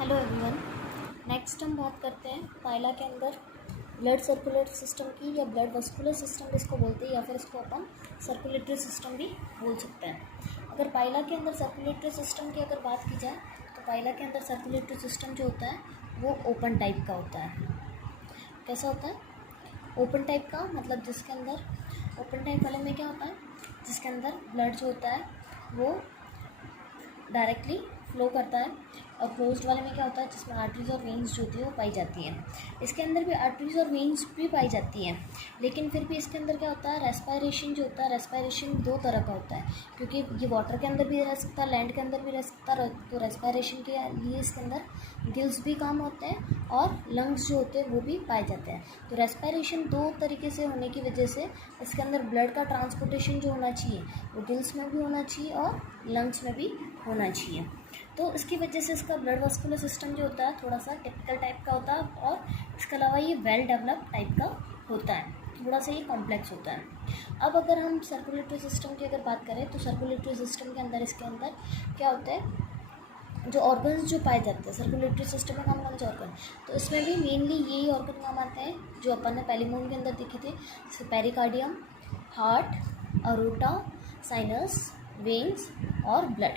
Hello everyone. Next हम बात करते हैं पाइला के अंदर ब्लड सर्कुलेटरी सिस्टम की, या ब्लड वस्कुलर सिस्टम जिसको बोलते हैं, या फिर इसको अपन सर्कुलेटरी सिस्टम भी बोल सकते हैं। अगर पाइला के अंदर सर्कुलेटरी सिस्टम की अगर बात की जाए तो पाइला के अंदर सर्कुलेटरी सिस्टम जो होता है वो ओपन टाइप का होता है। कैसा होता है? ओपन टाइप का मतलब जिसके अंदर ओपन टाइप वाले में क्या होता है, जिसके अंदर ब्लड जो होता है वो डायरेक्टली फ्लो करता है, और क्लोज्ड वाले में क्या होता है जिसमें आर्टरीज और वेन्स जो होती है वो पाई जाती हैं। इसके अंदर भी आर्टरीज और वेन्स भी पाई जाती हैं, लेकिन फिर भी इसके अंदर क्या होता है, रेस्पायरेशन जो होता है, रेस्पायरेशन दो तरह का होता है, क्योंकि ये वाटर के अंदर भी रह सकता है, लैंड के अंदर भी रह सकता है। तो रेस्पायरेशन के लिए इसके अंदर गिल्स भी काम होते हैं और लंग्स जो होते हैं वो भी पाए जाते हैं। तो रेस्पायरेशन दो तरीके से होने की वजह से इसके अंदर ब्लड का ट्रांसपोर्टेशन जो होना चाहिए वो गिल्स में भी होना चाहिए और लंग्स में भी होना चाहिए। तो इसकी वजह से इसका ब्लड वस्कुलर सिस्टम जो होता है थोड़ा सा टिपिकल टाइप का होता है, और इसके अलावा ये वेल डेवलप टाइप का होता है, थोड़ा सा ये कॉम्प्लेक्स होता है। अब अगर हम सर्कुलेटरी सिस्टम की अगर बात करें तो सर्कुलेटरी सिस्टम के अंदर इसके अंदर क्या होता है, जो ऑर्गन्स जो पाए जाते हैं सर्कुलेटरी सिस्टम में कौन कौन से ऑर्गन, तो इसमें भी मेनली यही ऑर्गन काम आते हैं जो अपन ने पहले मून के अंदर देखे थे, जैसे pericardium, heart, aorta, sinus, veins और ब्लड।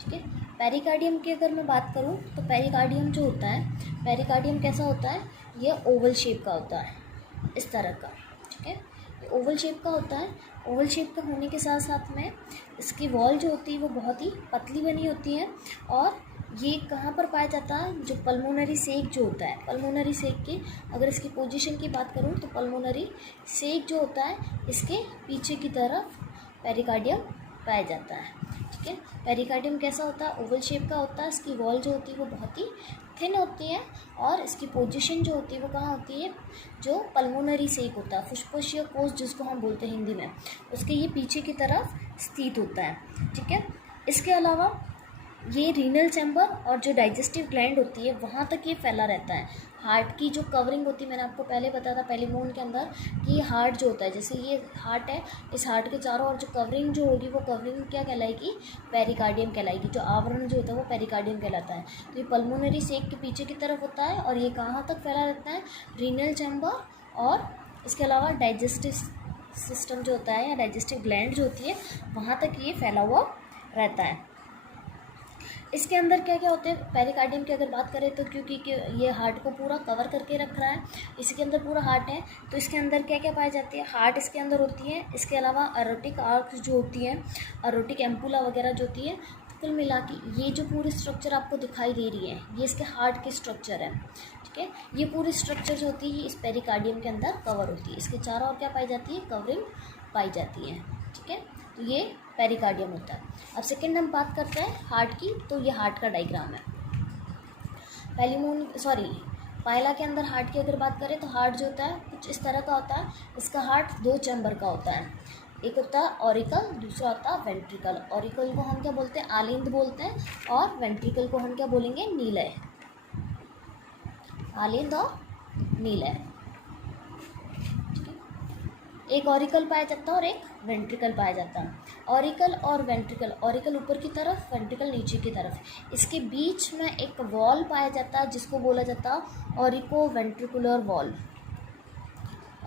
ठीक है, पेरिकार्डियम की अगर मैं बात करूं तो पेरिकार्डियम जो होता है, पेरिकार्डियम कैसा होता है, ये ओवल शेप का होता है, इस तरह का। ठीक है, ये ओवल शेप का होता है। ओवल शेप का होने के साथ साथ में इसकी वॉल जो होती है वो बहुत ही पतली बनी होती है, और ये कहाँ पर पाया जाता है, जो पल्मोनरी सेक जो होता है, पल्मोनरी सेक की अगर इसकी पोजीशन की बात करूँ तो पल्मोनरी सेक जो होता है इसके पीछे की तरफ पेरिकार्डियम पाया जाता है। ठीक है, पेरिकार्डियम कैसा होता है, ओवल शेप का होता है, इसकी वॉल जो होती है वो बहुत ही थिन होती है, और इसकी पोजीशन जो होती है वो कहाँ होती है, जो पल्मोनरी सेक होता है, फुस्फुसीय कोश जिसको हम बोलते हैं हिंदी में, उसके ये पीछे की तरफ स्थित होता है। ठीक है, इसके अलावा ये रीनल चैम्बर और जो डाइजेस्टिव ग्लैंड होती है वहाँ तक ये फैला रहता है। हार्ट की जो कवरिंग होती है, मैंने आपको पहले बताया था पहले मून के अंदर कि हार्ट जो होता है, जैसे ये हार्ट है, इस हार्ट के चारों ओर जो कवरिंग जो होगी वो कवरिंग क्या कहलाएगी, पेरिकार्डियम कहलाएगी। जो आवरण जो होता है वो पेरिकार्डियम कहलाता है। तो ये पल्मोनरी सेक के पीछे की तरफ होता है, और ये कहाँ तक फैला रहता है, रीनल चैम्बर, और इसके अलावा डाइजेस्टिव सिस्टम जो होता है या डाइजेस्टिव ग्लैंड जो होती है वहाँ तक ये फैला हुआ रहता है। इसके अंदर क्या क्या होते हैं, पेरिकार्डियम की अगर बात करें तो क्योंकि ये हार्ट को पूरा कवर करके रख रहा है, इसके अंदर पूरा हार्ट है, तो इसके अंदर क्या क्या पाई जाती है, हार्ट इसके अंदर होती है, इसके अलावा एरोटिक आर्क जो होती है, एरोटिक एम्पुला वगैरह जो होती है। कुल मिला के ये जो पूरी स्ट्रक्चर आपको दिखाई दे रही है ये इसके हार्ट की स्ट्रक्चर है। ठीक है, ये पूरी स्ट्रक्चर जो होती है इस पेरिकार्डियम के अंदर कवर होती है, इसके चारों ओर क्या पाई जाती है, कवरिंग पाई जाती है। ठीक है, तो ये पेरिकार्डियम होता है। अब सेकंड हम बात करते हैं हार्ट की, तो ये हार्ट का डायग्राम है। पाइला के अंदर हार्ट की अगर बात करें तो हार्ट जो होता है कुछ इस तरह का होता है। इसका हार्ट दो चैम्बर का होता है, एक होता है ऑरिकल, दूसरा होता है वेंट्रिकल। ऑरिकल को हम क्या बोलते हैं, आलिंद बोलते हैं, और वेंट्रिकल को हम क्या बोलेंगे, नीलय। आलिंद और नीलय। एक ऑरिकल पाया जाता है और एक वेंट्रिकल पाया जाता है। ऑरिकल और वेंट्रिकल, ऑरिकल ऊपर की तरफ, वेंट्रिकल नीचे की तरफ, इसके बीच में एक वॉल पाया जाता है जिसको बोला जाता है auriculo ventricular wall.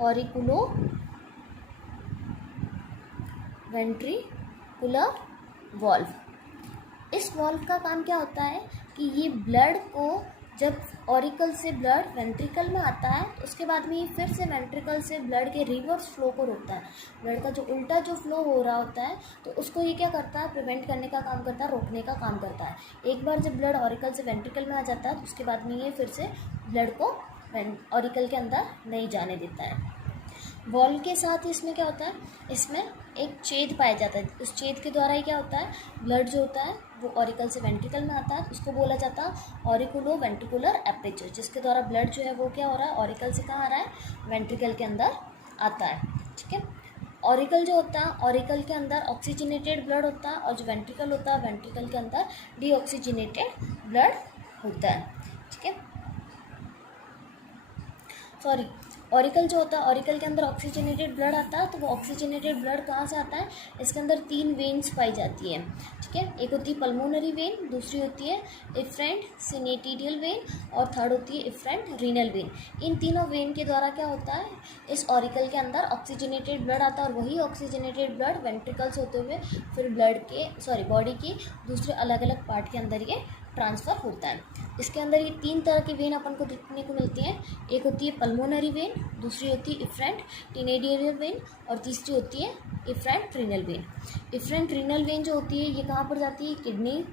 Auriculo ventricular valve. इस वॉल्व का काम क्या होता है कि ये ब्लड को जब ऑरिकल से ब्लड वेंट्रिकल में आता है तो उसके बाद में ये फिर से वेंट्रिकल से ब्लड के रिवर्स फ्लो को रोकता है। ब्लड का जो उल्टा जो फ्लो हो रहा होता है तो उसको ये क्या करता है, प्रिवेंट करने का काम करता है, रोकने का काम करता है। एक बार जब ब्लड ऑरिकल से वेंट्रिकल में आ जाता है तो उसके बाद में ये फिर से ब्लड को ऑरिकल के अंदर नहीं जाने देता है। वॉल के साथ इसमें क्या होता है, इसमें एक छेद पाया जाता है, उस छेद के द्वारा ही क्या होता है, ब्लड जो होता है वो ऑरिकल से वेंट्रिकल में आता है, उसको बोला जाता है ऑरिकुलो वेंट्रिकुलर एपर्चर, जिसके द्वारा ब्लड जो है वो क्या हो रहा है, ऑरिकल से कहाँ आ रहा है, वेंट्रिकल के अंदर आता है। ठीक है, ऑरिकल जो होता है, ऑरिकल के अंदर ऑक्सीजनेटेड ब्लड होता है, और जो वेंट्रिकल होता है, वेंट्रिकल के अंदर डीऑक्सीजनेटेड ब्लड होता है। ठीक है, ऑरिकल जो होता है, ऑरिकल के अंदर ऑक्सीजनेटेड ब्लड आता है। तो वो ऑक्सीजनेटेड ब्लड कहाँ से आता है? इसके अंदर 3 वेन्स पाई जाती है, ठीक है। एक होती है पल्मोनरी वेन, दूसरी होती है इफ्रेंट सिनेटिडियल वेन और थर्ड होती है इफ्रेंट रीनल वेन। इन तीनों वेन के द्वारा क्या होता है, इस ऑरिकल के अंदर ऑक्सीजनेटेड ब्लड आता है और वही ऑक्सीजनेटेड ब्लड वेंट्रिकल्स होते हुए फिर बॉडी के दूसरे अलग अलग पार्ट के अंदर ये ट्रांसफ़र होता है। इसके अंदर ये 3 तरह की वेन अपन को देखने को मिलती हैं। एक होती है पल्मोनरी वेन, दूसरी होती है इफ्रेंट टिनेडियल वेन और तीसरी होती है efferent renal vein. Efferent renal vein जो होती है ये कहाँ पर जाती है? किडनी।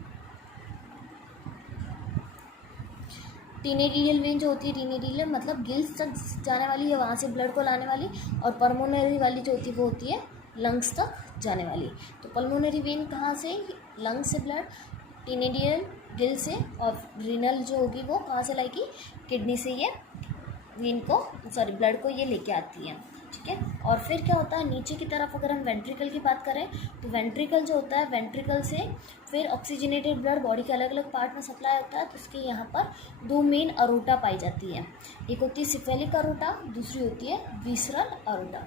टिनेडियल वेन जो होती है, टिनेडियल मतलब गिल्स तक जाने वाली है, वहाँ से ब्लड को लाने वाली। और पल्मोनरी वाली जो होती है वो होती है लंग्स तक जाने वाली। तो पल्मोनरी वेन कहाँ से? लंग्स से ब्लड, टिनेडियल दिल से, और रीनल जो होगी वो कहाँ से लाएगी? किडनी से ये ब्लड को ये लेके आती है, ठीक है। और फिर क्या होता है नीचे की तरफ, अगर हम वेंट्रिकल की बात करें तो वेंट्रिकल जो होता है, वेंट्रिकल से फिर ऑक्सीजनेटेड ब्लड बॉडी के अलग अलग पार्ट में सप्लाई होता है। तो इसके यहाँ पर 2 मेन अरोटा पाई जाती है। एक होती है सिफेलिक अरोटा, दूसरी होती है विसरल अरोटा।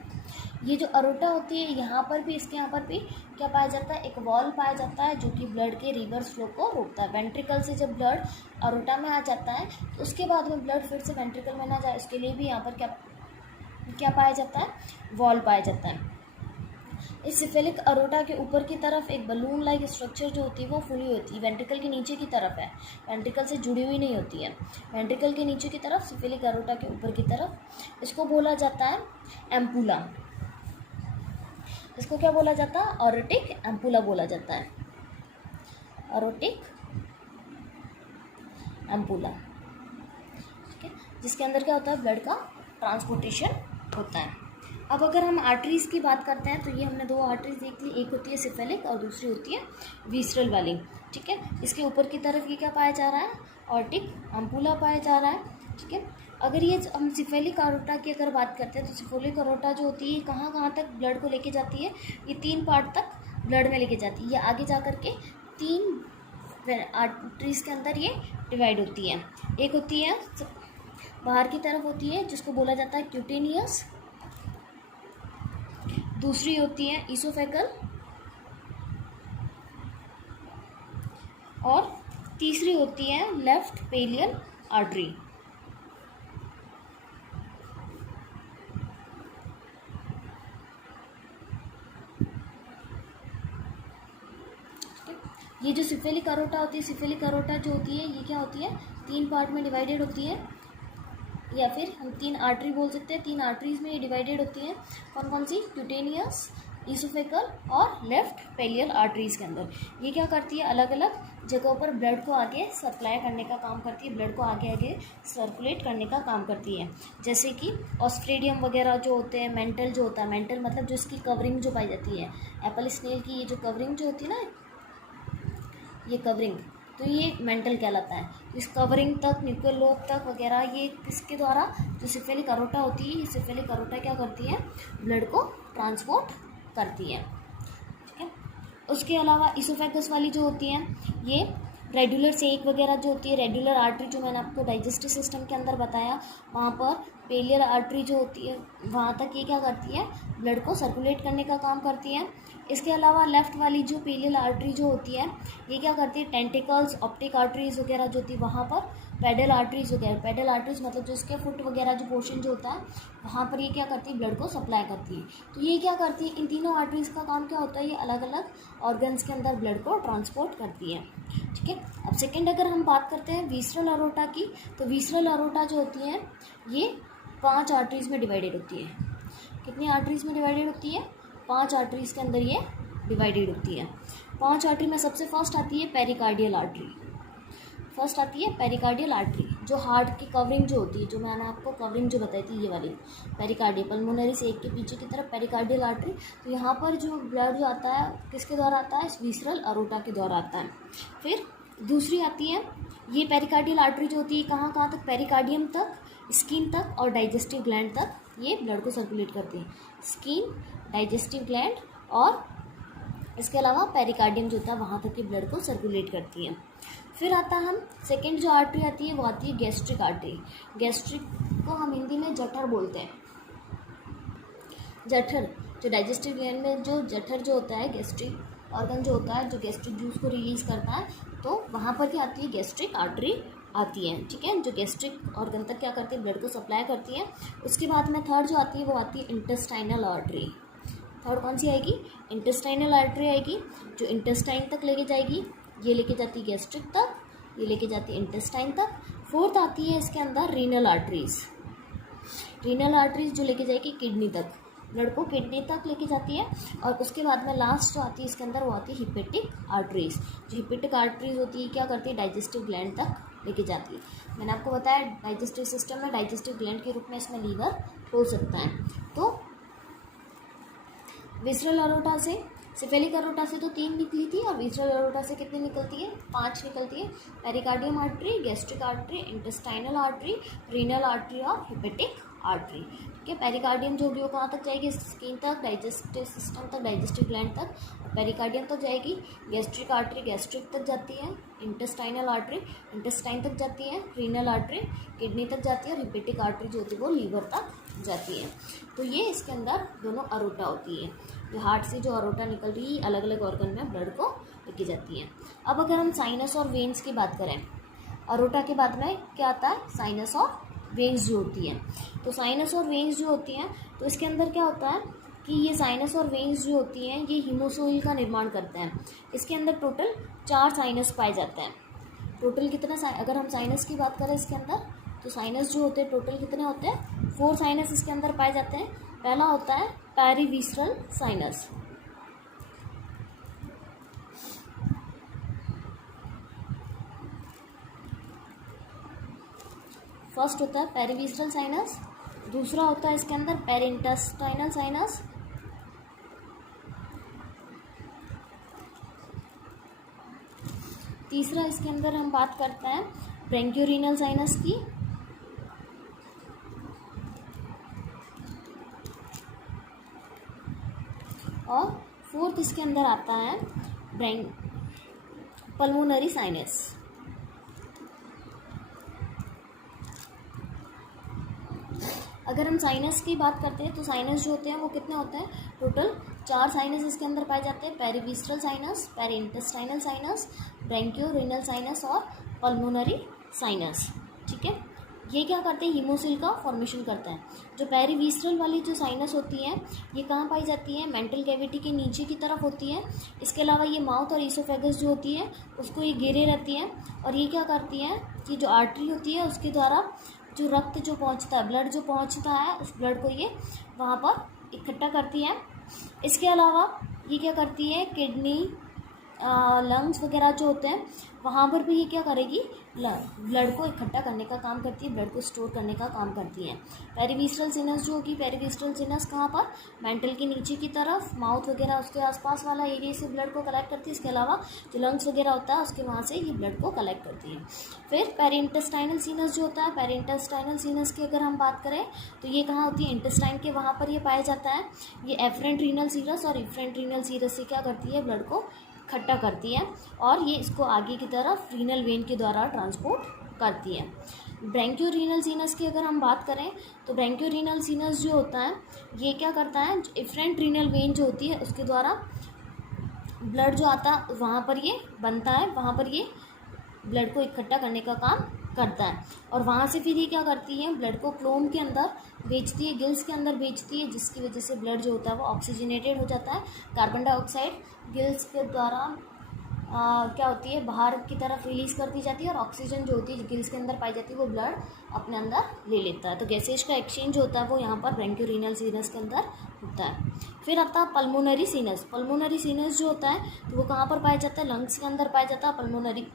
ये जो अरोटा होती है यहाँ पर भी, इसके यहाँ पर भी क्या पाया जाता है? एक वॉल पाया जाता है जो कि ब्लड के रिवर्स फ्लो को रोकता है। वेंट्रिकल से जब ब्लड अरोटा में आ जाता है तो उसके बाद में ब्लड फिर से वेंट्रिकल में ना जाए, उसके लिए भी यहाँ पर क्या पाया जाता है? वॉल पाया जाता है। इस सिफेलिक अरोटा के ऊपर की तरफ एक बलून लाइक स्ट्रक्चर जो होती है वो फुली होती है, वेंट्रिकल के नीचे की तरफ है, वेंट्रिकल से जुड़ी हुई नहीं होती है। वेंट्रिकल के नीचे की तरफ, सिफेलिक अरोटा के ऊपर की तरफ, इसको बोला जाता है एम्पुला। इसको क्या बोला जाता है? ऑरोटिक एम्पुला बोला जाता है, ऑरोटिक एम्पुला, ठीक है। जिसके अंदर क्या होता है? ब्लड का ट्रांसपोर्टेशन होता है। अब अगर हम आर्टरीज़ की बात करते हैं तो ये हमने 2 आर्टरीज देख ली, एक होती है सिफेलिक और दूसरी होती है विसरल वाली, ठीक है। इसके ऊपर की तरफ ये क्या पाया जा रहा है? ऑर्टिक एम्पुला पाया जा रहा है, ठीक है। अगर ये हम सिफेलिक अरोटा की अगर बात करते हैं तो सिफेलिक अरोटा जो होती है कहाँ कहाँ तक ब्लड को लेके जाती है? ये 3 पार्ट तक ब्लड में लेके जाती है। ये आगे जा कर के 3 आर्टरीज़ के अंदर ये डिवाइड होती है। एक होती है बाहर की तरफ होती है जिसको बोला जाता है क्यूटेनियस, दूसरी होती है इसोफेगल और तीसरी होती है लेफ्ट पेलियल आर्टरी। ये जो सिफेलिक अरोटा होती है, सिफेलिक अरोटा जो होती है ये क्या होती है? 3 पार्ट में डिवाइडेड होती है, या फिर हम 3 आर्टरी बोल सकते हैं। 3 आर्टरीज में ये डिवाइडेड होती हैं। कौन कौन सी? क्यूटेनियस, इसोफेगल और लेफ्ट पेलियल आर्टरीज के अंदर। ये क्या करती है? अलग अलग जगहों पर ब्लड को आगे सप्लाई करने का काम करती है, ब्लड को आगे आगे सर्कुलेट करने का काम करती है। जैसे कि ऑस्ट्रेडियम वगैरह जो होते हैं, मेंटल जो होता है, मेंटल मतलब जो इसकी कवरिंग जो पाई जाती है, एप्पल स्नेल की ये जो कवरिंग जो होती है ना, ये कवरिंग, तो ये मेंटल कहलाता है। इस कवरिंग तक, न्यूक्लियर लोब तक वगैरह, ये किसके द्वारा? जो सिफेलिक अरोटा होती है, ये सिफेलिक अरोटा क्या करती है? ब्लड को ट्रांसपोर्ट करती है, ठीक है। उसके अलावा इसोफेगस वाली जो होती है ये रेडुलर सेक वगैरह जो होती है, रेडुलर आर्टरी जो मैंने आपको डाइजेस्टिव सिस्टम के अंदर बताया, वहाँ पर पेलियर आर्टरी जो होती है वहाँ तक ये क्या करती है? ब्लड को सर्कुलेट करने का काम करती है। इसके अलावा लेफ़्ट वाली जो पेलियल आर्टरी जो होती है ये क्या करती है? टेंटिकल्स, ऑप्टिक आर्टरीज वगैरह जो होती है वहाँ पर पेडल आर्टरीज वगैरह, पेडल आर्टरीज मतलब जो इसके फुट वगैरह जो पोर्शन जो होता है वहाँ पर ये क्या करती है? ब्लड को सप्लाई करती है। तो ये क्या करती है? इन तीनों आर्टरीज का काम क्या होता है? ये अलग अलग ऑर्गन्स के अंदर ब्लड को ट्रांसपोर्ट करती है, ठीक है। अब सेकेंड अगर हम बात करते हैं विसरल अरोटा की, तो विसरल अरोटा जो होती है ये 5 आर्टरीज में डिवाइडेड होती है। कितनी आर्टरीज में डिवाइडेड होती है? 5 आर्टरीज के अंदर ये डिवाइडेड होती है। 5 आर्टरी में सबसे फर्स्ट आती है पेरिकार्डियल आर्टरी। फर्स्ट आती है पेरिकार्डियल आर्टरी, जो हार्ट की कवरिंग जो होती है, जो मैंने आपको कवरिंग जो बताई थी ये वाली पेरिकार्डियल, पल्मोनरी से एक के पीछे की तरफ पेरिकार्डियल आर्टरी। तो यहाँ पर जो ब्लड जो आता है किसके द्वारा आता है? विसरल अरोटा के द्वारा आता है। फिर दूसरी आती है ये पेरिकार्डियल आर्टरी जो होती है कहाँ कहाँ तक? पेरिकार्डियम तक, स्किन तक और डाइजेस्टिव ग्लैंड तक ये ब्लड को सर्कुलेट करती है। स्किन, डाइजेस्टिव ग्लैंड और इसके अलावा पेरिकार्डियम जो होता है वहाँ तक के ब्लड को सर्कुलेट करती है। फिर आता है हम सेकेंड जो आर्टरी आती है वो आती है गैस्ट्रिक आर्टरी। गैस्ट्रिक को हम हिंदी में जठर बोलते हैं, जठर, जो डाइजेस्टिव ग्लैंड में जो जठर जो होता है, गैस्ट्रिक ऑर्गन जो होता है, जो गैस्ट्रिक जूस को रिलीज़ करता है, तो वहाँ पर क्या आती है, गैस्ट्रिक आर्टरी आती है, ठीक है, जो गैस्ट्रिक ऑर्गन तक क्या करती है, ब्लड को सप्लाई करती है। उसके बाद में थर्ड जो आती है वो आती है इंटेस्टाइनल आर्टरी। थर्ड कौन सी आएगी, इंटेस्टाइनल आर्टरी आएगी, जो इंटेस्टाइन तक लेके जाएगी, ये लेके जाती है गैस्ट्रिक तक, ये लेके जाती है इंटेस्टाइन तक। फोर्थ आती है इसके अंदर रीनल आर्टरीज, रीनल आर्टरीज जो लेके जाएगी किडनी तक, ब्लड को किडनी तक लेके जाती है। और उसके बाद में लास्ट जो आती है इसके अंदर वो आती है हिपेटिक आर्टरीज, जो हिपेटिक आर्टरीज होती है क्या करती है, डाइजेस्टिव ग्लैंड तक लेके जाती है। मैंने आपको बताया डाइजेस्टिव सिस्टम में डाइजेस्टिव ग्लैंड के रूप में इसमें लीवर हो सकता है। तो विसरल अरोटा से, सिफेलिक अरोटा से तो 3 निकली थी, और विसरल अरोटा से कितनी निकलती है, 5 निकलती है। Pericardium artery, gastric artery, intestinal artery, renal artery और हिपेटिक आर्टरी, ठीक है। पेरिकार्डियम जो भी वो कहाँ तक जाएगी, स्किन तक, डाइजेस्टिव सिस्टम तक, डाइजेस्टिव ग्लैंड तक। पेरिकार्डियम तक जाएगी, गैस्ट्रिक आर्टरी गैस्ट्रिक तक जाती है, इंटेस्टाइनल आर्टरी इंटेस्टाइन तक जाती है, रीनल आर्टरी किडनी तक जाती है, और हिपेटिक आर्टरी जो होती है वो लीवर तक जाती है। तो ये इसके अंदर दोनों अरोटा होती है, जो हार्ट से जो अरोटा निकल रही है अलग अलग ऑर्गन में ब्लड को लेके जाती है। अब अगर हम साइनस और वेन्स की बात करें, अरोटा के बाद में क्या आता है, साइनस और वेन्स जो होती है। तो साइनस और वेन्स जो होती हैं, तो इसके अंदर क्या होता है कि ये साइनस और वेन्स जो होती हैं ये हीमोसोइल का निर्माण करते हैं। इसके अंदर टोटल 4 साइनस पाए जाते हैं। टोटल कितना, अगर हम साइनस की बात करें इसके अंदर, तो साइनस जो होते हैं टोटल कितने होते हैं, 4 साइनस इसके अंदर पाए जाते हैं। पहला होता है पेरिविसरल साइनस, फर्स्ट होता है पेरिविसरल साइनस। दूसरा होता है इसके अंदर पेरिंटेस्टाइनल साइनस। तीसरा इसके अंदर हम बात करते हैं ब्रैंक्योरीनल साइनस की। और फोर्थ इसके अंदर आता है पल्मोनरी साइनस। अगर हम साइनस की बात करते हैं तो साइनस जो होते हैं वो कितने होते हैं, टोटल 4 साइनस इसके अंदर पाए जाते हैं, पेरिविसरल साइनस, पेरिंटेस्टाइनल साइनस, ब्रैंक्योरीनल साइनस और पल्मोनरी साइनस, ठीक है। ये क्या करते हैं, हीमोसिल का फॉर्मेशन करता है। जो पेरिविसरल वाली जो साइनस होती है ये कहाँ पाई जाती है, मेंटल कैविटी के नीचे की तरफ होती है। इसके अलावा ये माउथ और ईसोफेगस जो होती है उसको ये घेरे रहती है, और ये क्या करती है कि जो आर्टरी होती है उसके द्वारा जो रक्त जो पहुंचता है, ब्लड जो पहुंचता है, उस ब्लड को ये वहाँ पर इकट्ठा करती है। इसके अलावा ये क्या करती है, किडनी, लंग्स वगैरह जो होते हैं वहाँ पर भी ये क्या करेगी, ब्लड को इकट्ठा करने का काम करती है, ब्लड को स्टोर करने का काम करती है। पेरिविसरल सिनस जो होगी, पेरिविसरल सिनस कहाँ पर, मेंटल के नीचे की तरफ, माउथ वगैरह उसके आसपास वाला एरिया से ब्लड को कलेक्ट करती है। इसके अलावा जो लंग्स वगैरह होता है उसके वहाँ से ये ब्लड को कलेक्ट करती है। फिर पेरिंटेस्टाइनल सिनस जो होता है, पेरिंटेस्टाइनल सिनस की अगर हम बात करें तो ये कहाँ होती है, इंटेस्टाइन के वहाँ पर ये पाया जाता है। ये एफरेंट रीनल सीरस और इफरेंट रीनल सीरस से क्या करती है, ब्लड को इकट्ठा करती है, और ये इसको आगे की तरफ रीनल वेन के द्वारा ट्रांसपोर्ट करती है। ब्रैंक्योरीनल सीनस की अगर हम बात करें तो ब्रैंक्योरीनल सीनस जो होता है ये क्या करता है, इफरेंट रीनल वेन जो होती है उसके द्वारा ब्लड जो आता है वहाँ पर ये बनता है, वहाँ पर ये ब्लड को इकट्ठा करने का काम करता है। और वहाँ से फिर ये क्या करती है, ब्लड को क्लोम के अंदर बेचती है, गिल्स के अंदर बेचती है, जिसकी वजह से ब्लड जो होता है वो ऑक्सीजनेटेड हो जाता है। कार्बन डाइऑक्साइड गिल्स के द्वारा क्या होती है, बाहर की तरफ रिलीज़ कर दी जाती है, और ऑक्सीजन जो होती है गिल्स के अंदर पाई जाती है वो ब्लड अपने अंदर ले लेता है। तो गैसेज का एक्सचेंज होता है वो यहाँ पर ब्रैंक्योरीनल सीनस के अंदर होता है। फिर आता है पल्मोनरी सीनस। पल्मोनरी सीनस जो होता है तो वो कहाँ पर पाया जाता है, लंग्स के अंदर पाया जाता है। पल्मोनरी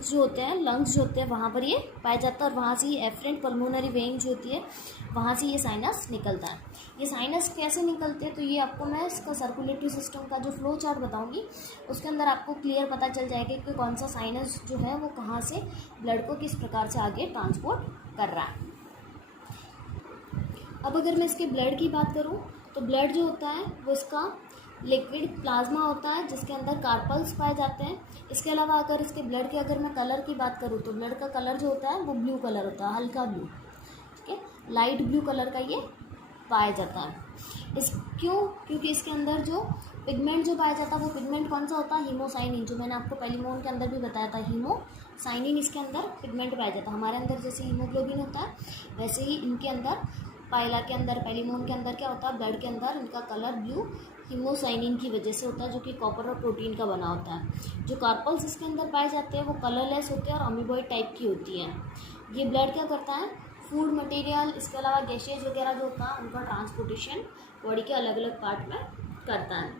जो होते हैं, लंग्स जो होते हैं वहाँ पर ये पाया जाता है, और वहाँ से ये एफरेंट पल्मोनरी वेन जो होती है वहाँ से ये साइनस निकलता है। ये साइनस कैसे निकलते हैं तो ये आपको मैं इसका सर्कुलेटरी सिस्टम का जो फ्लो चार्ट बताऊंगी उसके अंदर आपको क्लियर पता चल जाएगा कि कौन सा साइनस जो है वो कहाँ से ब्लड को किस प्रकार से आगे ट्रांसपोर्ट कर रहा है। अब अगर मैं इसके ब्लड की बात करूँ तो ब्लड जो होता है वो इसका लिक्विड प्लाज्मा होता है जिसके अंदर कार्पल्स पाए जाते हैं। इसके अलावा अगर इसके ब्लड के अगर मैं कलर की बात करूँ तो ब्लड का कलर जो होता है वो ब्लू कलर होता है, हल्का ब्लू, ठीक है, लाइट ब्लू कलर का ये पाया जाता है। क्योंकि इसके अंदर जो पिगमेंट जो पाया जाता है वो पिगमेंट कौन सा होता है, हीमोसाइनिन, जो मैंने आपको पेलिमोन के अंदर भी बताया था, हीमोसाइनिन इसके अंदर पिगमेंट पाया जाता है। हमारे अंदर जैसे हीमोग्लोबिन होता है वैसे ही इनके अंदर, पाइला के अंदर, पेलिमोन के अंदर क्या होता है, ब्लड के अंदर इनका कलर ब्लू हीमोसाइनिन की वजह से होता है, जो कि कॉपर और प्रोटीन का बना होता है। जो कार्पल्स इसके अंदर पाए जाते हैं वो कलरलेस होते हैं और अमीबॉइड टाइप की होती हैं। ये ब्लड क्या करता है, फूड मटेरियल, इसके अलावा गैसेज वगैरह जो होता है उनका ट्रांसपोर्टेशन बॉडी के अलग अलग पार्ट में करता है।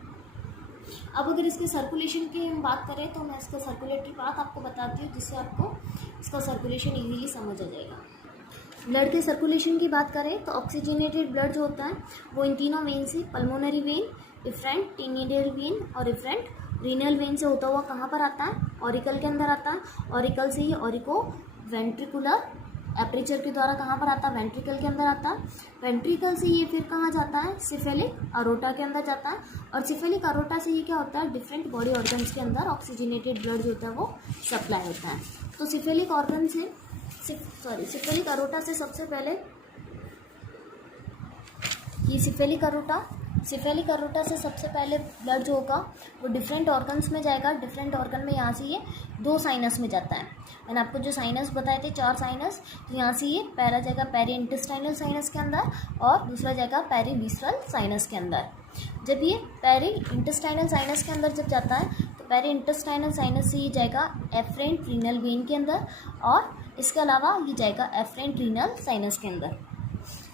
अब अगर इसके सर्कुलेशन की हम बात करें तो मैं इसका सर्कुलेटरी पाथ आपको बताती हूँ, जिससे आपको इसका सर्कुलेशन इजीली समझ आ जाएगा। ब्लड के सर्कुलेशन की बात करें तो ऑक्सीजनेटेड ब्लड जो होता है वो इन तीनों वेन से, पल्मोनरी वेन, इफ्रेंट टिनिडियल वेन और इफ्रेंट रीनल वेन से होता हुआ कहाँ पर आता है, ऑरिकल के अंदर आता है। ऑरिकल से ही ऑरिको वेंट्रिकुलर एपरेचर के द्वारा कहाँ पर आता है, वेंट्रिकल के अंदर आता है। वेंट्रिकल से ये फिर कहाँ जाता है, सिफेलिक अरोटा के अंदर जाता है। और सिफेलिक अरोटा से ये क्या होता है, डिफरेंट बॉडी ऑर्गन्स के अंदर ऑक्सीजनेटेड ब्लड जो होता है वो सप्लाई होता है। तो सिफेलिक ऑर्गन से सिफेलिक अरोटा से सबसे पहले ये सिफेलिक अरोटा से सबसे पहले ब्लड जो होगा वो डिफरेंट ऑर्गन्स में जाएगा। डिफरेंट ऑर्गन में यहाँ से ये 2 साइनस में जाता है। मैंने आपको जो साइनस बताए थे 4 साइनस, तो यहाँ से ये पहला जाएगा पेरी इंटेस्टाइनल साइनस के अंदर और दूसरा जाएगा पेरी विसरल साइनस के अंदर। जब ये पेरी इंटेस्टाइनल साइनस के अंदर जब जाता है तो पेरी इंटेस्टाइनल साइनस से ये जाएगा एफरेंट रीनल वेन के अंदर और इसके अलावा ये जाएगा एफरेंट रीनल साइनस के अंदर।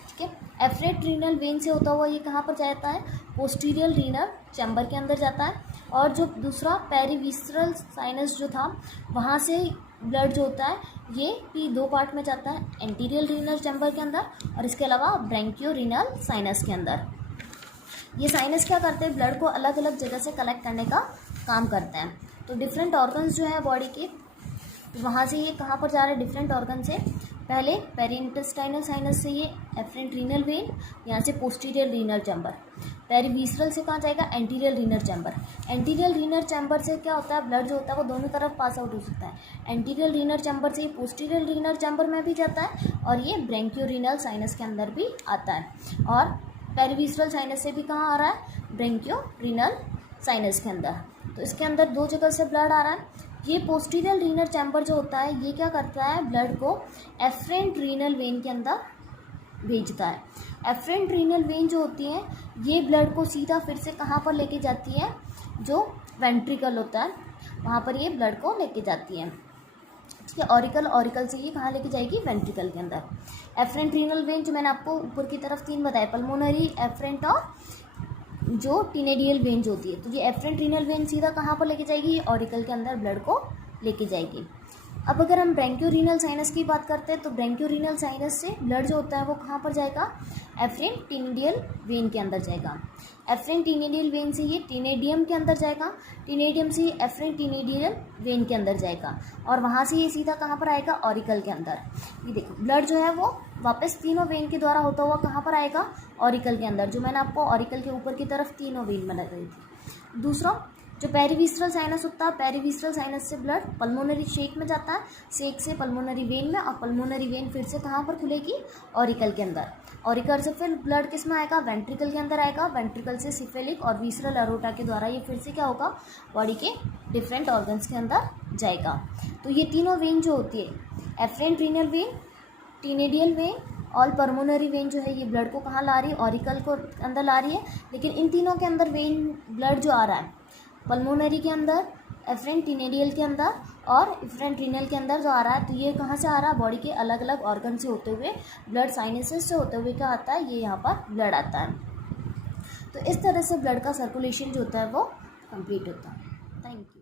ठीक है, एफरेंट रीनल वेन से होता हुआ ये कहाँ पर जाता है, पोस्टीरियर रीनल चैम्बर के अंदर जाता है। और जो दूसरा पेरीविसरल साइनस जो था वहाँ से ब्लड जो होता है ये भी 2 पार्ट में जाता है, एंटीरियर रीनल चैम्बर के अंदर और इसके अलावा ब्रैंकियो रीनल साइनस के अंदर। ये साइनस क्या करते हैं, ब्लड को अलग अलग जगह से कलेक्ट करने का काम करते हैं। तो डिफरेंट ऑर्गन्स जो है बॉडी के, वहाँ से ये कहाँ पर जा रहे हैं, डिफरेंट ऑर्गन से। पहले पेरी इंटेस्टाइनल साइनस से ये एफरेंट रीनल वेन, यहाँ से पोस्टीरियर रीनल चैम्बर। पेरीविसरल से कहाँ जाएगा, anterior renal chamber. Anterior renal chamber से क्या होता है, ब्लड जो होता है वो दोनों तरफ पास आउट हो सकता है। एंटीरियर रीनल चैम्बर से ये पोस्टीरियर रीनल चैम्बर में भी जाता है और ये ब्रैंकियो रीनल साइनस के अंदर भी आता है। और पेरीविसरल साइनस से भी कहाँ आ रहा है, ब्रैंकियो रीनल साइनस के अंदर। तो इसके अंदर 2 जगह से ब्लड आ रहा है। ये पोस्टीरियर रीनल चैम्बर जो होता है ये क्या करता है, ब्लड को एफरेंट रीनल वेन के अंदर भेजता है। एफरेंट रीनल वेन जो होती है ये ब्लड को सीधा फिर से कहाँ पर लेके जाती है, जो वेंट्रिकल होता है वहाँ पर ये ब्लड को लेके जाती है। ठीक है, ऑरिकल से ये कहाँ लेके जाएगी, वेंट्रिकल के अंदर। एफरेंट रीनल वेन जो मैंने आपको ऊपर की तरफ 3 बताए, पल्मोनरी, एफरेंट और जो टिनेडियल वेन जो होती है। तो ये एफरेंट रीनल वेन सीधा कहाँ पर लेके जाएगी, ये ऑरिकल के अंदर ब्लड को लेके जाएगी। अब अगर हम ब्रैंकियो रीनल साइनस की बात करते हैं तो ब्रैंकियो रीनल साइनस से ब्लड जो होता है वो कहाँ पर जाएगा, एफरेंट टिनेडियल वेन के अंदर जाएगा। एफरेंट टिनेडियल वेन से ये टिनेडियम के अंदर जाएगा, टिनेडियम से ये एफरेंट टिनेडियल वेन के अंदर जाएगा और वहाँ से ये सीधा कहाँ पर आएगा, ऑरिकल के अंदर। ये देखो ब्लड जो है वो वापस तीनों वेन के द्वारा होता हुआ कहाँ पर आएगा, ऑरिकल के अंदर, जो मैंने आपको ऑरिकल के ऊपर की तरफ तीनों वेन बना रही थी। दूसरा जो पेरीविसरल साइनस होता है, पेरीविसरल साइनस से ब्लड पल्मोनरी शेक में जाता है, शेक से पल्मोनरी वेन में और पल्मोनरी वेन फिर से कहाँ पर खुलेगी, ऑरिकल के अंदर। ऑरिकल से फिर ब्लड किस में आएगा, वेंट्रिकल के अंदर आएगा। वेंट्रिकल से सिफेलिक और विसरल अरोटा के द्वारा ये फिर से क्या होगा, बॉडी के डिफरेंट ऑर्गन्स के अंदर जाएगा। तो ये तीनों वेन जो होती है, एफरेंट रीनल वेन, टिनेडियल वेन और पल्मोनरी वेन जो है ये ब्लड को कहाँ ला रही है, ऑरिकल को अंदर ला रही है। लेकिन इन तीनों के अंदर वेन ब्लड जो आ रहा है, पल्मोनरी के अंदर, एफरेंट टिनेडियल के अंदर और एफरेंट रीनल के अंदर जो आ रहा है, तो ये कहाँ से आ रहा है, बॉडी के अलग अलग ऑर्गन से होते हुए, ब्लड साइनसेस से होते हुए क्या आता है, ये यहाँ पर ब्लड आता है। तो इस तरह से ब्लड का सर्कुलेशन जो होता है वो कंप्लीट होता है। Thank you.